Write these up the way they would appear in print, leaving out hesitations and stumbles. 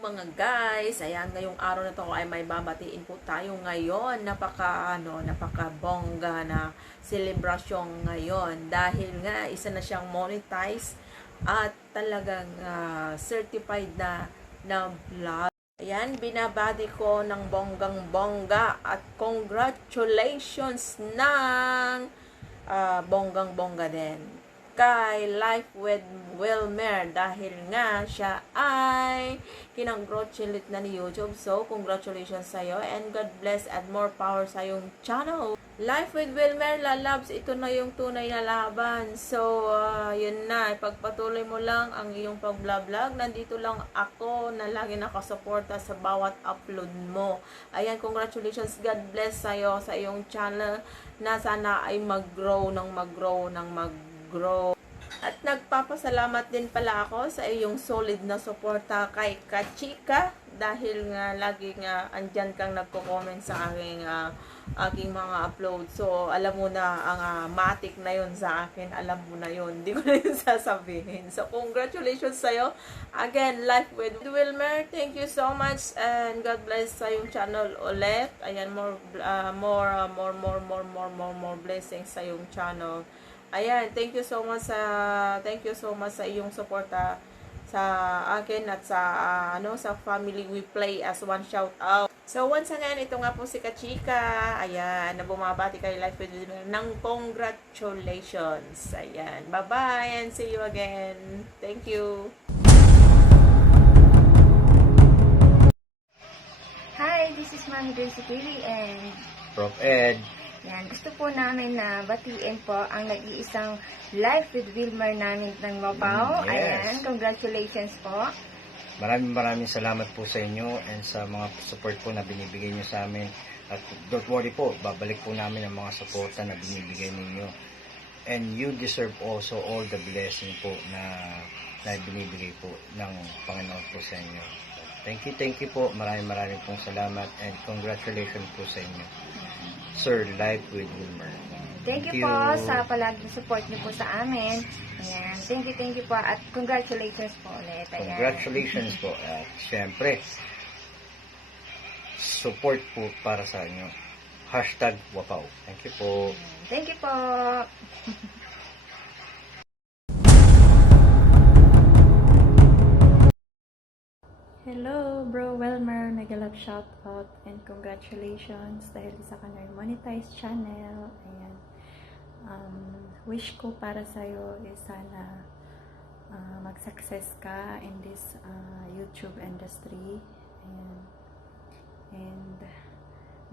mga guys. Ayan, ngayong araw na to ay may babatiin po tayo ngayon. Napaka bongga na selebrasyon ngayon dahil nga isa na siyang monetized at talagang certified na vlog. Ayan, binabati ko ng bonggang bongga at congratulations ng bonggang bongga din kay Life with Wilmer dahil nga siya ay kinongratulate na ni YouTube. So, congratulations sa'yo and God bless and more power sa iyong channel. Life with Wilmer, lalabs, ito na yung tunay na laban. So, yun na, ipagpatuloy mo lang ang iyong pag-vlog. Nandito lang ako na lagi nakasuporta sa bawat upload mo. Ayan, congratulations, God bless sa'yo sa iyong channel na sana ay mag-grow. At nagpapasalamat din pala ako sa iyong solid na suporta kay Kachika dahil nga lagi nga andyan kang nagko-comment sa aking mga upload. So, alam mo na ang matik na yon sa akin. Alam mo na yon. Hindi ko na yun sasabihin. So, congratulations sa'yo. Again, Life with Wilmer. Thank you so much and God bless sa iyong channel ulit. Ayan, more blessings sa iyong channel. Ayan, thank you so much sa iyong suporta sa akin at sa family we play as one shout out. So once again, ito nga po si Kachika. Ayan, na bumabati kay Life with Wilmer ng congratulations. Ayan, bye-bye and see you again. Thank you. Hi, this is Mami Gracie Kiri and Prof. Ed. yan, gusto po namin na batiin po ang nag-iisang Life with Wilmer namin ng Mabaw. Yes. Ayan, congratulations po. Maraming salamat po sa inyo and sa mga support po na binibigay nyo sa amin. At don't worry po, babalik po namin ang mga suporta na binibigay ninyo. And you deserve also all the blessing po na binibigay po ng Panginoon po sa inyo. Thank you po. Maraming pong salamat and congratulations po sa inyo. Sir, Life with Wilmer. Thank you po sa palaging support niyo po sa amin. Ayan, thank you po at congratulations po ulit. Ayan. Congratulations po. At syempre, support po para sa inyo. #Wapaw. Thank you po. Thank you po. Hello, Bro Wilmer. Mega love shout out and congratulations dahil sa kanyang monetized channel. Ayan. Wish ko para sa'yo is sana mag-success ka in this YouTube industry. Ayan. And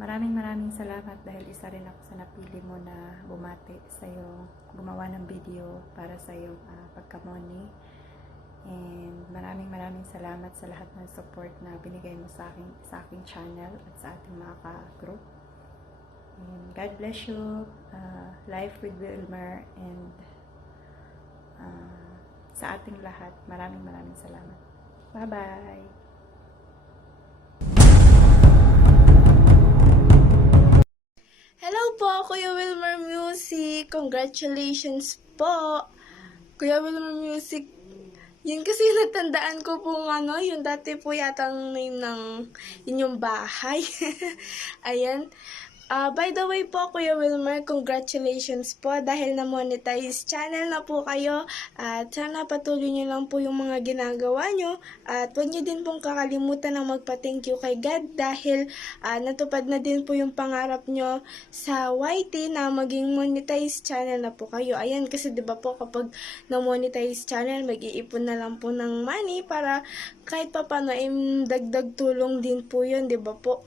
maraming salamat dahil isa rin ako sa napili mo na bumati sa'yo, gumawa ng video para sa'yo pagka-money. And maraming salamat sa lahat ng support na binigay mo sa aking channel at sa ating mga ka-group. And God bless you, Life with Wilmer, and sa ating lahat, maraming salamat. Bye-bye! Hello po, Kuya Wilmer Music. Congratulations po. Kuya Wilmer Music. Yun kasi natandaan ko po yung dati po yatang name ng inyong bahay. Ayan. By the way po, Kuya Wilmer, congratulations po dahil na-monetize channel na po kayo. At sana patuloy nyo lang po yung mga ginagawa nyo. At huwag nyo din pong kakalimutan na magpa-thank you kay God dahil natupad na din po yung pangarap nyo sa YT na maging monetize channel na po kayo. Ayan, kasi diba po kapag na-monetize channel, mag-iipon na lang po ng money para kahit pa paano dagdag tulong din po yun, diba po?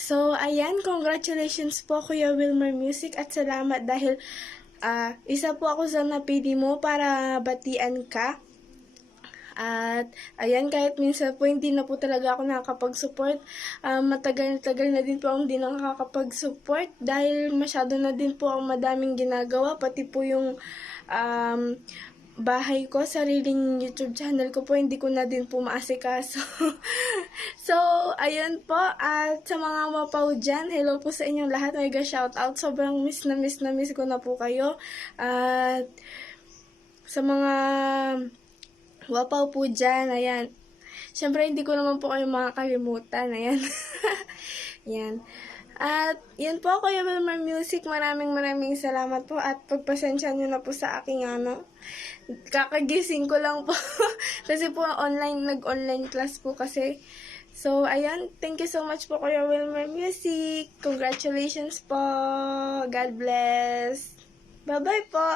So, ayan, congratulations po Kuya Wilmer Music at salamat dahil isa po ako sa napili mo para batian ka. At, ayan, kahit minsan po hindi na po talaga ako nakakapag-support, matagal na din po akong hindi nakakapag-support dahil masyado na din po ang madaming ginagawa, pati po yung bahay ko, sariling YouTube channel ko po, hindi ko na din po maasikaso. So, ayun po. At sa mga mapaw dyan, hello po sa inyong lahat. Mega shoutout. Sobrang miss ko na po kayo. At sa mga wapaw po dyan, ayan. Siyempre, hindi ko naman po kayo makakalimutan. Ayan. Yan. At yan po, Kuya Wilmer Music. Maraming salamat po at pagpasensya nyo na po sa aking kakagising ko lang po. Kasi po nag-online class po kasi. So, ayan. Thank you so much po, Kuya Wilmer Music. Congratulations po. God bless. Bye-bye po.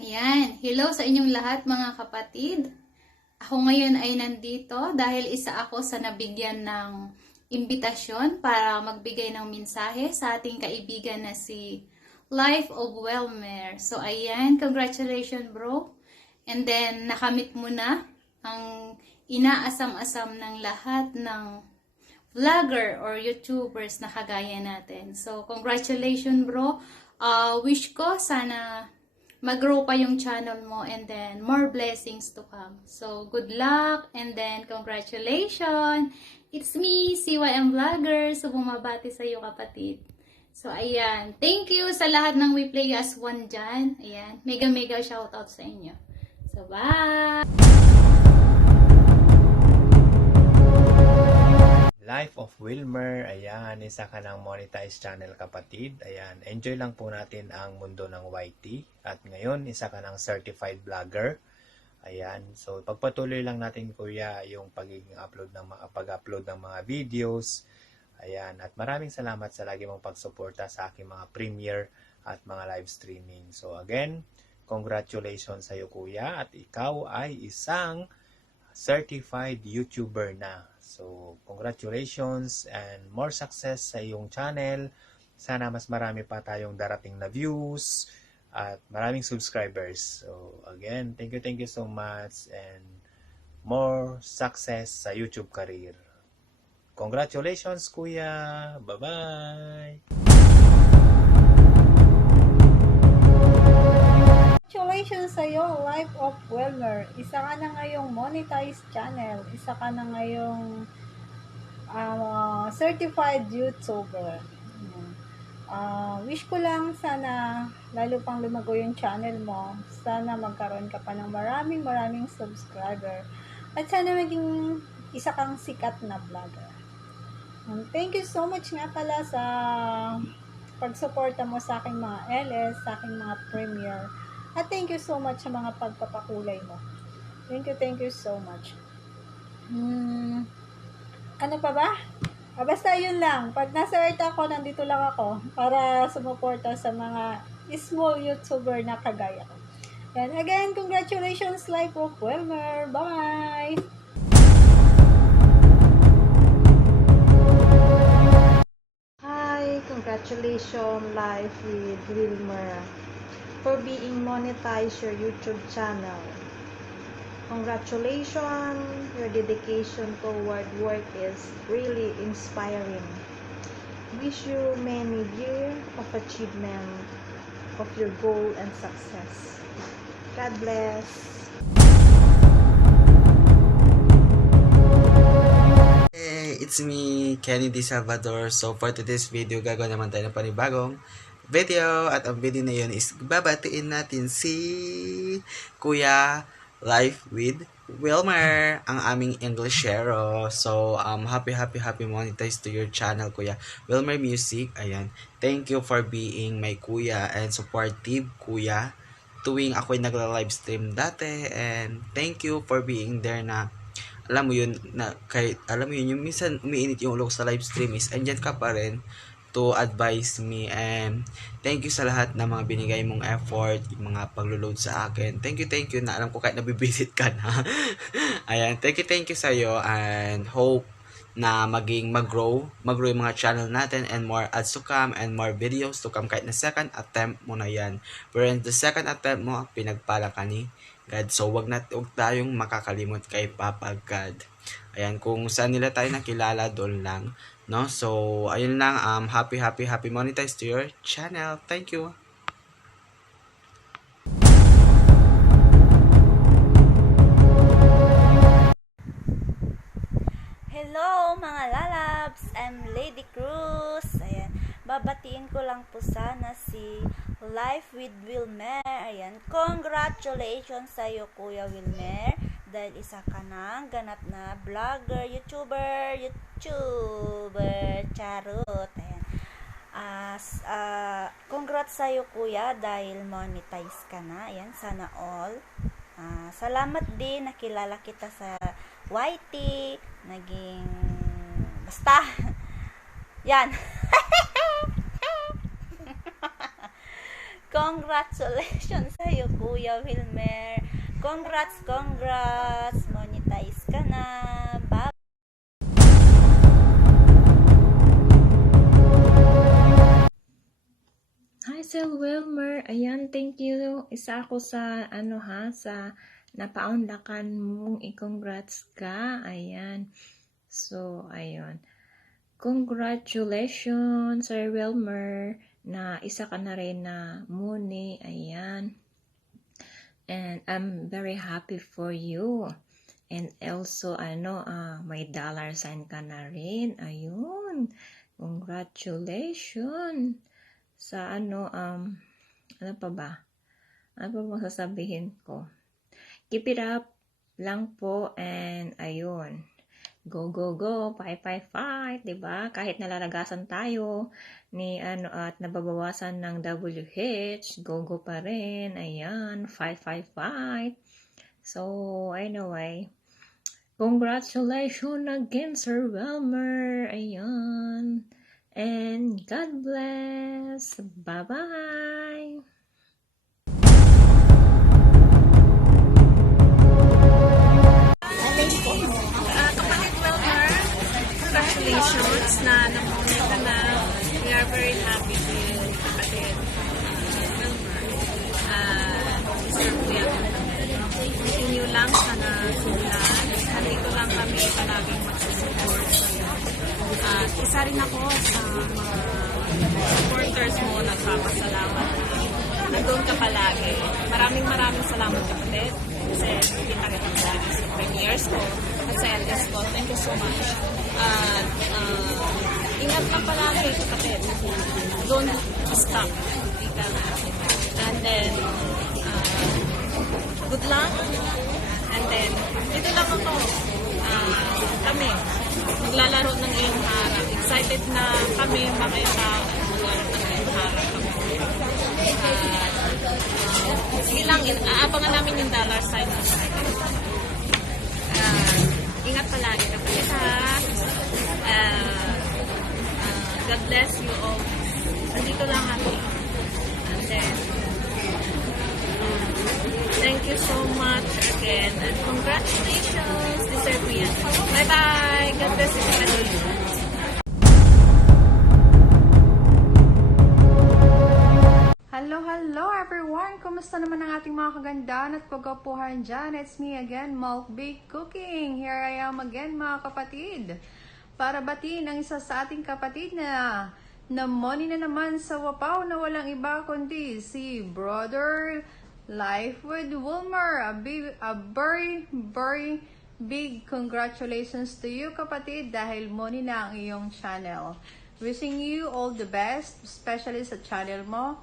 Ayan, hello sa inyong lahat mga kapatid. Ako ngayon ay nandito dahil isa ako sa nabigyan ng imbitasyon para magbigay ng mensahe sa ating kaibigan na si Life of Wilmer. So ayan, congratulations bro. And then nakamit mo na ang inaasam-asam ng lahat ng vlogger or YouTubers na kagaya natin. So congratulations bro. Wish ko sana mag-grow pa yung channel mo and then more blessings to come. So, good luck and then congratulations! It's me, CYM Vlogger. So, bumabati sa iyo kapatid. So, ayan. Thank you sa lahat ng We Play As One dyan. Ayan. Mega shoutout sa inyo. So, bye! Life of Wilmer, ayan, isa ka ng monetized channel kapatid. Ayan, enjoy lang po natin ang mundo ng YT. At ngayon, isa ka ng certified vlogger. Ayan, so pagpatuloy lang natin kuya yung pag-upload ng mga videos. Ayan, at maraming salamat sa lagi mong pagsuporta sa aking mga premiere at mga live streaming. So again, congratulations sa iyo kuya at ikaw ay isang certified YouTuber na. So, congratulations and more success sa iyong channel. Sana mas marami pa tayong darating na views at maraming subscribers. So, again, thank you so much and more success sa YouTube career. Congratulations, kuya! Bye-bye! Congratulations sa iyo, Life of Wilmer. Isa ka na ngayong monetized channel. Isa ka na ngayong certified YouTuber. Wish ko lang sana lalo pang lumago yung channel mo. Sana magkaroon ka pa ng maraming subscriber. At sana maging isa kang sikat na vlogger. Thank you so much nga pala sa pagsuporta mo sa aking mga LS, sa aking mga premiere. At thank you so much sa mga pagpapakulay mo. Thank you so much. Ano pa ba? Basta yun lang. Pag nasa earth ako, nandito lang ako para sumuporta sa mga small YouTuber na kagaya ko. And again, congratulations, Life of Wilmer. Bye! Hi! Congratulations, Life with Wilmer, for being monetized your YouTube channel. Congratulations, your dedication toward work is really inspiring. Wish you many years of achievement of your goal and success. God bless. Hey, it's me, Kenny D. Salvador. So for today's video, gagawin naman tayo ng panibagong video. At ang video na yun is babatiin natin si Kuya Life with Wilmer, ang aming Englishero. So, happy monetize to your channel, Kuya Wilmer Music. Ayan. Thank you for being my kuya and supportive kuya tuwing ako'y nagla-livestream dati. And thank you for being there na alam mo yun, yung minsan umiinit yung ulo ko sa livestream is andyan ka pa rin to advise me. And thank you sa lahat ng mga binigay mong effort, yung mga paglo-load sa akin. Thank you na alam ko kahit nabibisit ka na. Ayan, thank you sa iyo and hope na mag-grow yung mga channel natin and more ads to come and more videos to come kahit na second attempt mo na yan. Pero in the second attempt mo, pinagpala ka ni God. So, wag tayong makakalimot kay Papa God. Ayan, kung saan nila tayo nakilala, doon lang. No? So, ayun lang. Happy monetize to your channel. Thank you. Hello mga lalabs! I'm Lady Cruz. Ayan. babatiin ko lang po sana si Life with Wilmer. Ayan, congratulations sa iyo, Kuya Wilmer, dahil isa ka ng ganap na vlogger, YouTuber, charot. Ayan. Congrats sa iyo, Kuya, dahil monetize ka na. Ayan, sana all. Salamat din, nakilala kita sa YT, naging basta yan. Congratulations sa iyo, Kuya Wilmer. Congrats, monetize ka na. Bye. Hi, Sir Wilmer. Ayan, thank you. Isa ako sa, sa napaunlakan mong i-congrats ka. Ayan. So, ayun. Congratulations, Sir Wilmer, na isa ka na rin na muni. Ayan. And I'm very happy for you. And also, may dollar sign ka na rin. Ayun. Congratulations. Sa ano pa ba? Ano pa masasabihin ko? Keep it up lang po, and ayun. Go, go, go. Fight, diba? Kahit nalalagasan tayo ni at nababawasan ng WH, go, go pa rin. Ayan, fight. So, anyway, congratulations again, Sir Wilmer. Ayan. And God bless. Bye-bye. Congratulations na namunay ka na. We are very happy to you, kapatid. Deserve ko yan. Continue lang sana sulan. Nandito lang kami palaging magsusupport sa'yo. At isa rin ako sa mga supporters mo. Nagpapasalamat. Nandun ka palagi. Maraming salamat, kapatid. Kasi hindi ka rin palagi sa premieres ko at sa LS ko. Thank you so much. At ingat ka palagi, kapatid. Don't stop. And then, good luck. And then, dito lang ako. Kami, maglalaro ng iyong harap. Excited na kami maglalaro ng iyong harap. Sige lang, aabangan namin yung dollar sign. Ingat palagi, kapatid, ha? God bless you all. Nandito lang kami. And then, thank you so much again. And congratulations. Deserve mo yan. Bye-bye. God bless you, kapatid. Hello everyone! Kumusta naman ang ating mga kagandaan at kagapuhan dyan? It's me again, Malk Bake Cooking. Here I am again, mga kapatid. Para batiin ang isa sa ating kapatid na namoni na naman sa wapaw na walang iba kundi si Brother Life with Wilmer. A very big congratulations to you, kapatid, dahil moni na ang iyong channel. Wishing you all the best, especially sa channel mo.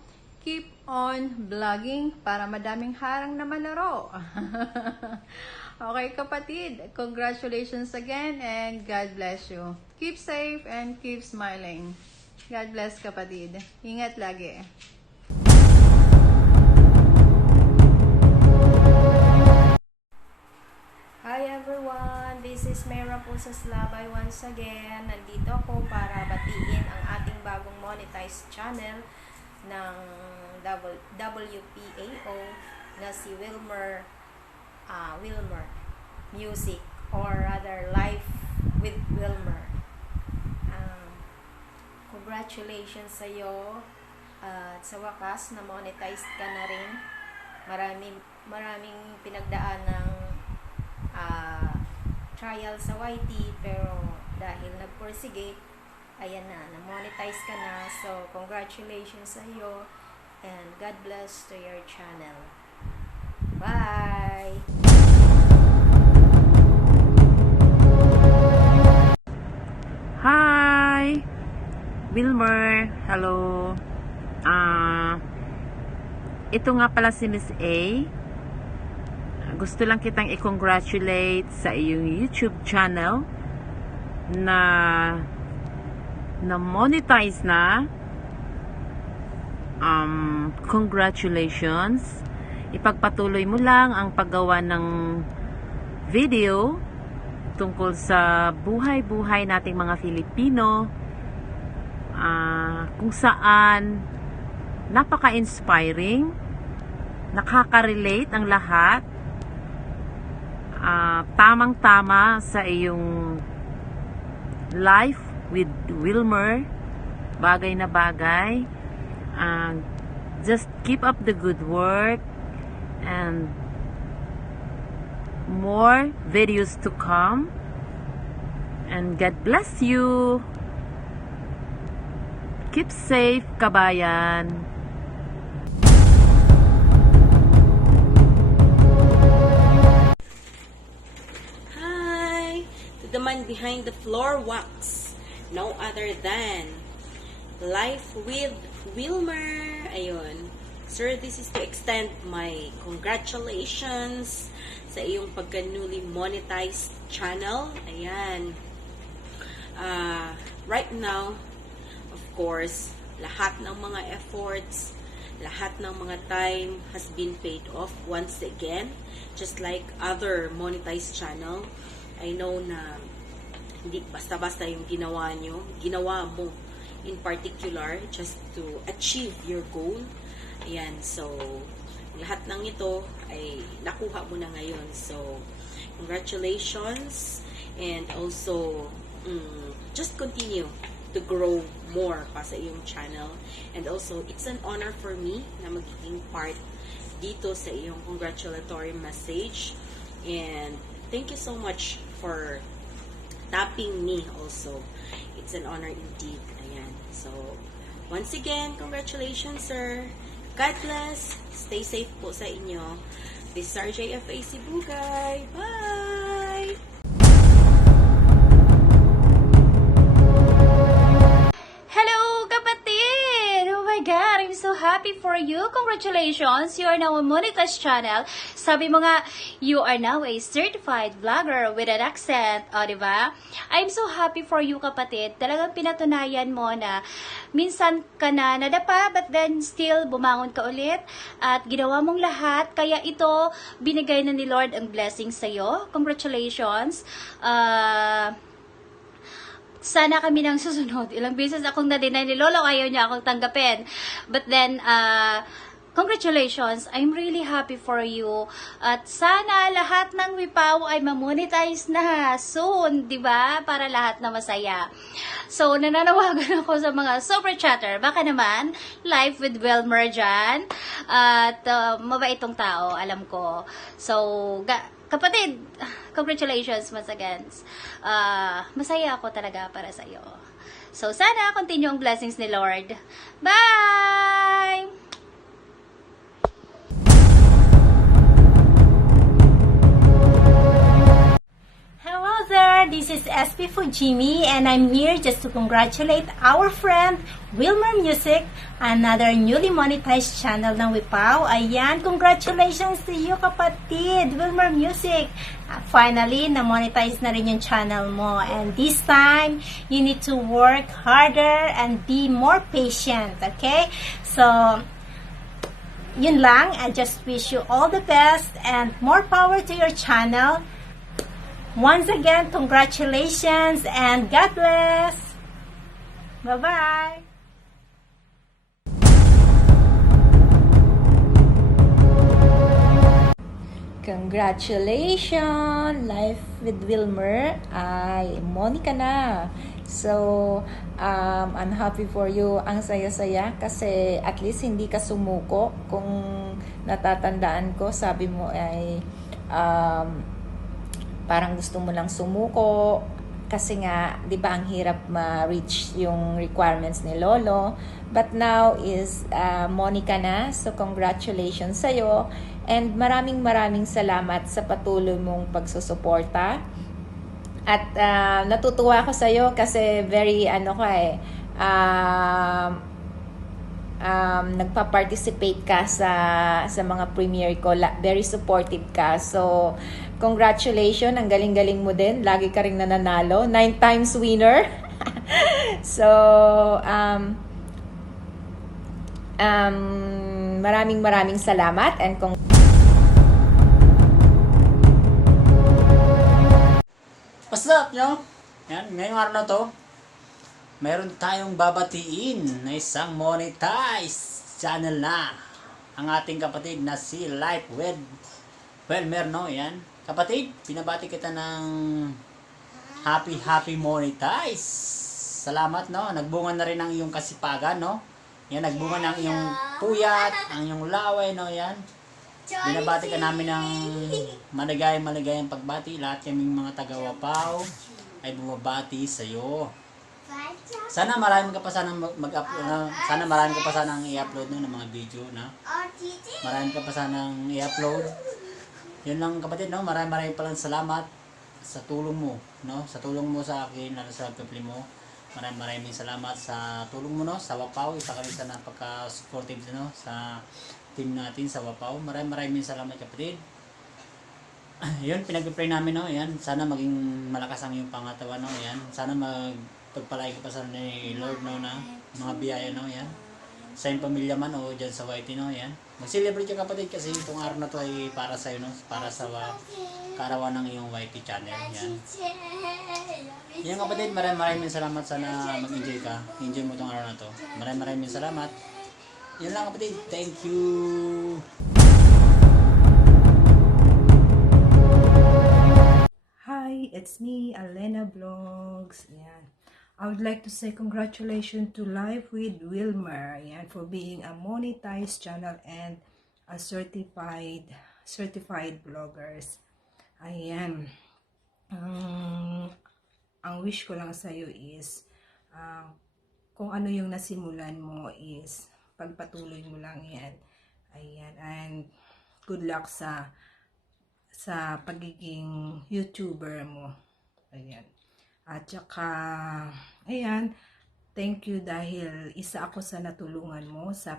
Keep on vlogging para madaming harang na malaro. Okay, kapatid, congratulations again and God bless you. Keep safe and keep smiling. God bless, kapatid. Ingat lagi. Hi everyone! This is Mayra po sa Slabay once again. Nandito ako para batiin ang ating bagong monetized channel ng WPAO na si Wilmer Music, or rather Life with Wilmer. Congratulations sa iyo, at sa wakas na monetized ka na rin. Maraming pinagdaan ng trial sa YT, pero dahil nagpursige, ayan na monetize ka na. So congratulations sa iyo and God bless to your channel. Bye! Hi! Wilmer. Hello. Ito nga pala si Miss A. Gusto lang kitang i-congratulate sa iyong YouTube channel na monetize na. Congratulations. Ipagpatuloy mo lang ang paggawa ng video tungkol sa buhay-buhay nating mga Filipino, kung saan napaka-inspiring, nakaka-relate ang lahat, tamang-tama sa iyong life with Wilmer, bagay na bagay. Just keep up the good work and more videos to come, and God bless you. Keep safe, kabayan. Hi! To the man behind the floor wax, no other than Life with Wilmer. Ayun. Sir, this is to extend my congratulations sa iyong pagka-newly monetized channel. Ayan. Right now, of course, lahat ng mga efforts, lahat ng mga time has been paid off once again. Just like other monetized channel, I know na hindi basta-basta yung ginawa mo in particular just to achieve your goal. Ayan, so lahat ng ito ay nakuha mo na ngayon. So, congratulations, and also just continue to grow more pa sa iyong channel. And also, it's an honor for me na magiging part dito sa iyong congratulatory message. And thank you so much for tapping me also. It's an honor indeed. Ayan. So, once again, congratulations, sir. God bless. Stay safe po sa inyo. This is RJFAC Bugay. Bye! Hello, kapatid! Oh my God, I'm so happy for you. Congratulations, you are now a monetized channel. Sabi mo nga, you are now a certified vlogger with an accent. O, diba? I'm so happy for you, kapatid. Talagang pinatunayan mo na minsan ka na nadapa, but then still bumangon ka ulit at ginawa mong lahat. Kaya ito, binigay na ni Lord ang blessing sa'yo. Congratulations. Sana kami nang susunod. Ilang beses akong na-deny ni Lolo, ayaw niya akong tanggapin. But then, congratulations. I'm really happy for you. At sana lahat ng Wipaw ay mamonetize na soon, di ba? Para lahat na masaya. So, nananawagan ako sa mga super chatter. Baka naman, live with Wilmer dyan. At mabait itong tao, alam ko. So, kapatid, congratulations once again. Masaya ako talaga para sa iyo. So, sana continue ang blessings ni Lord. Bye! Hello there, this is SP Fujimi, and I'm here just to congratulate our friend Wilmer Music, another newly monetized channel ng Wipaw. Ayan, congratulations to you, kapatid, Wilmer Music. Finally, na-monetize na rin yung channel mo, and this time, you need to work harder and be more patient, okay? So, yun lang. I just wish you all the best and more power to your channel. Once again, congratulations and God bless. Bye-bye. Congratulations! Life with Wilmer ay Monica na. So, I'm happy for you. Ang saya-saya kasi at least hindi ka sumuko. Kung natatandaan ko, sabi mo ay parang gusto mo lang sumuko kasi nga, 'di ba, ang hirap ma-reach yung requirements ni Lolo. But now is Monica na. So congratulations sa iyo, and maraming salamat sa patuloy mong pagsusuporta. At natutuwa ako sa iyo kasi very nagpa-participate ka sa mga premiere ko. Very supportive ka. So, congratulations. Ang galing-galing mo din. Lagi ka rin nananalo. 9 times winner. So, maraming salamat and What's up, yo? Yan, ngayong araw na to, meron tayong babatiin na isang monetized channel na. Ang ating kapatid na si Life with Wilmer, no? Yan. Kapatid, pinabati kita ng happy monetize. Salamat, no? Nagbunga na rin ang iyong kasipagan, no? Yan, nagbunga na ang iyong puyat, ang iyong laway, no? Yan. Binabati ka namin ng maligayang pagbati. Lahat kaming mga taga-Wapaw ay bumabati sa iyo. Sana marami ka pa sanang sana marami ka pa sanang i-upload ng mga video na. Marami ka pa sanang i-upload. Yun lang kapatid, no. Marami pa lang salamat sa tulong mo, no. Sa tulong mo sa akin, lalo sa pagpili mo. Maraming salamat sa tulong mo, no, sa Wapaw. Isa kami sa napaka-supportive, no, sa team natin sa Wapaw. Maraming salamat kapatid. Yun, pinag-pray namin, no. Yan, sana maging malakas ang iyong pangatawan, no. Yan, sana magpagpalay ka pa sa ni Lord, no, na mga biyaya, no. Yan, sa iyong pamilya man o dyan sa YT, no. Yan, mag-celebrate ka kapatid kasi itong araw na to ay para sa iyo, no, para sa kaarawan ng iyong YT channel. Yan. Yan kapatid, maraming salamat. Sana mag-enjoy ka. Enjoy mo itong araw na to. Maraming salamat. Yan lang kapatid. Thank you. Hi, it's me, Alena Vlogs. Yan. I would like to say congratulations to Life with Wilmer, yan, for being a monetized channel and a certified bloggers. Ayan. Ang wish ko lang sa iyo is kung ano yung nasimulan mo is pagpatuloy mo lang yan. Ayan. And good luck sa pagiging YouTuber mo. Ayan. At saka, ayan, thank you dahil isa ako sa natulungan mo sa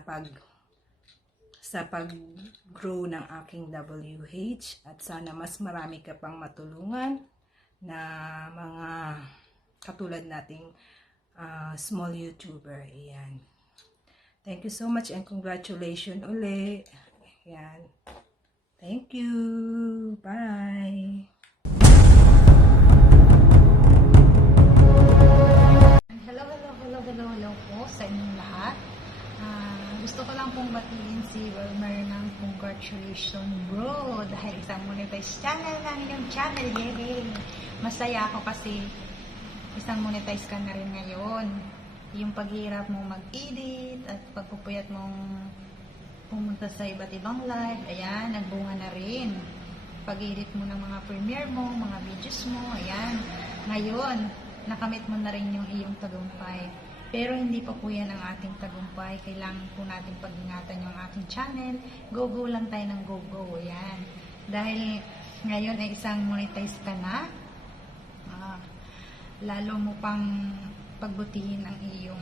pag-grow ng aking WH at sana mas marami ka pang matulungan na mga katulad nating small YouTuber. Ayan. Thank you so much and congratulations ulit. Ayan. Thank you. Bye. Hello po sa inyong lahat. Gusto ko lang pong batiin si Wilmer ng congratulations bro dahil isang monetized channel ng inyong channel. Yay! Masaya ako kasi isang monetized ka na rin ngayon. Yung paghihirap mong mag-edit at pagpupuyat mong pumunta sa iba't ibang live, ayan, nagbunga na rin. Pag-edit mo ng mga premiere mo, mga videos mo, ayan. Ngayon, nakamit mo na rin yung iyong tagumpay. Pero hindi pa po yan ang ating tagumpay. Kailangan po natin pag-ingatan yung ating channel. Go lang tayo ng go. Ayan. Dahil ngayon ay isang monetize ka na. Lalo mo pang pagbutihin ang iyong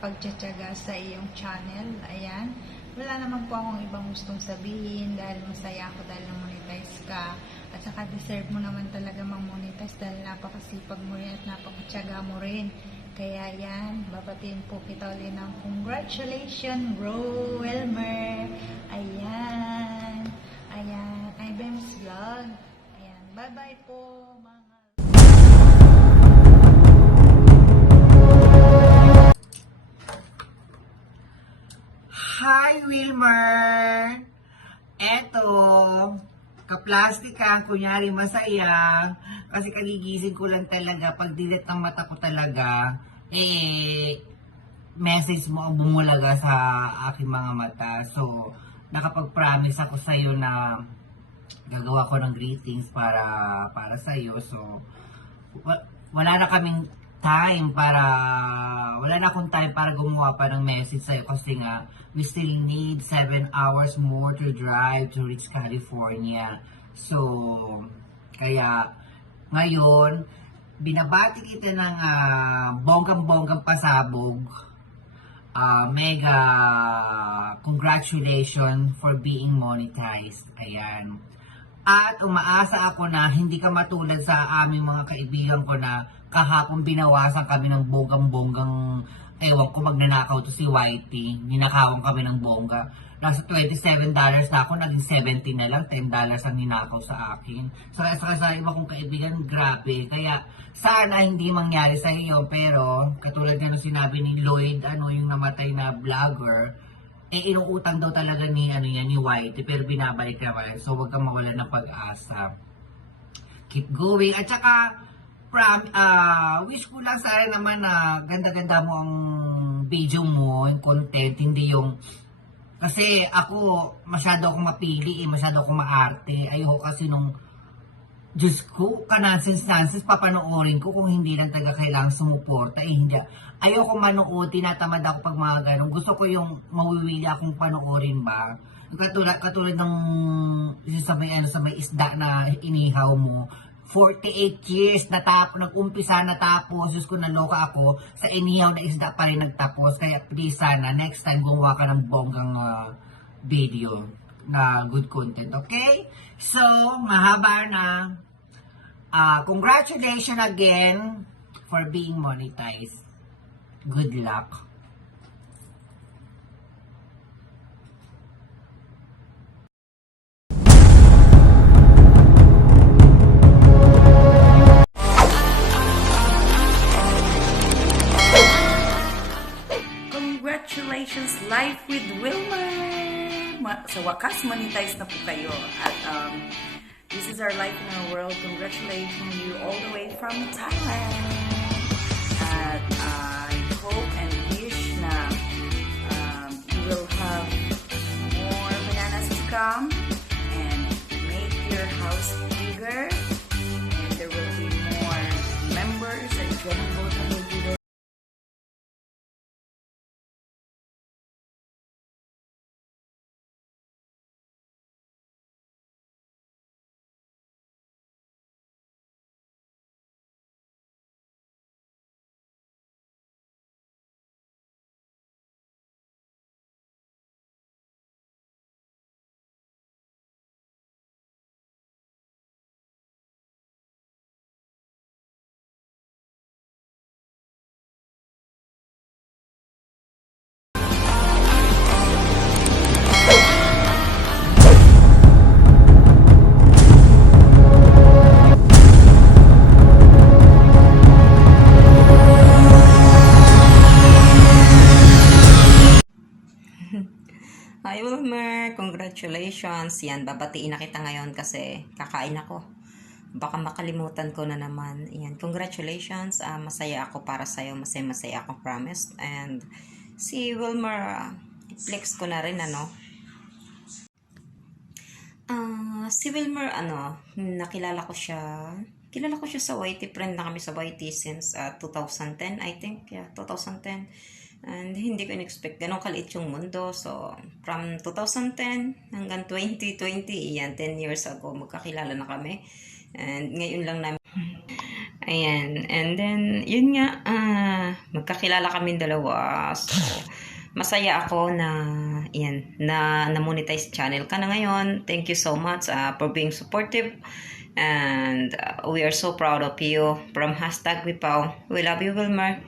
pagtsatsaga sa iyong channel. Ayan. Wala naman po akong ibang gustong sabihin dahil masaya ako dahil na-monetize ka. At saka deserve mo naman talaga mag-monetize dahil napakasipag mo rin at napakatsaga mo rin. Kaya yan, babatiin po kita ulit ng congratulations bro Wilmer. Ayan. IBM's vlog. Ayan. Bye po mga. Hi Wilmer! Eto, kaplastic ka, kunyari masaya, kasi kagigising ko lang talaga, pag dilit ng mata ko talaga, message mo ang bumulaga sa aking mga mata. So, nakapag-promise ako sa'yo na gagawa ko ng greetings para sa'yo. So, wala na kaming time wala na akong time para gumawa pa ng message sa'yo kasi nga, we still need 7 hours more to drive to reach California. So, kaya, ngayon, binabati kita ng bonggang-bonggang pasabog. Mega congratulations for being monetized. Ayan. At umaasa ako na hindi ka matulad sa aming mga kaibigan ko na kahapon binawasan kami ng bonggang-bonggang, ewan ko, magnanakaw to si Whitey. Ninakawan kami ng bongga. Nasa $27 na ako, naging 70 na lang, $10 ang ninakaw sa akin. So, sa iba kong kaibigan, grabe. Kaya, sana hindi mangyari sa iyo, pero, katulad na sinabi ni Lloyd, yung namatay na vlogger, inuutang daw talaga ni, ni Whitey, pero binabalik naman. So, huwag kang mawala ng pag-asa. Keep going. At saka, wish ko lang sana naman na ganda-ganda mo ang video mo, yung content, hindi yung kasi ako, masyado akong mapili masyado akong maarte. Ayoko kasi nung, Diyos ko, kanansis-nansis, papanoorin ko kung hindi lang taga kailangan sumuporta. Hindi. Ayoko manood, tinatamad ako pag mga ganun. Gusto ko yung mawiwili akong panoorin ba. Katulad ng sa may isda na inihaw mo. 48 years nag-umpisa natapos. Diyos ko, naloka ako sa inihaw na isda pa rin nagtapos. Kaya please sana next time gumawa ka ng bonggang video na good content. Okay? So, mahaba na. Congratulations again for being monetized. Good luck. Congratulations, Life with Wilmer! Sa wakas, monetize na po kayo. At this is our life in our world. Congratulations you all the way from Thailand. At I hope and wish na you will have more bananas to come and make your house bigger. And there will be more members and joining both of you. Hi Wilmer, congratulations. Yan, babatiin na kita ngayon kasi kakain ako. Baka makalimutan ko na naman. Yan, congratulations. Masaya ako para sa'yo. Masaya ako, promise. And si Wilmer, flex ko na rin, si Wilmer, nakilala ko siya. Kilala ko siya sa YT. Friend na kami sa YT since 2010, I think. Yeah, 2010. And hindi ko in-expect ganun kaliit yung mundo. So, from 2010 hanggang 2020, yan, 10 years ago, magkakilala na kami. And ngayon lang namin, ayan. And then, yun nga, magkakilala kami dalawa. So, masaya ako na, yan, na monetize channel ka na ngayon. Thank you so much for being supportive. And we are so proud of you. From #Wipaw. We love you, Wilmer.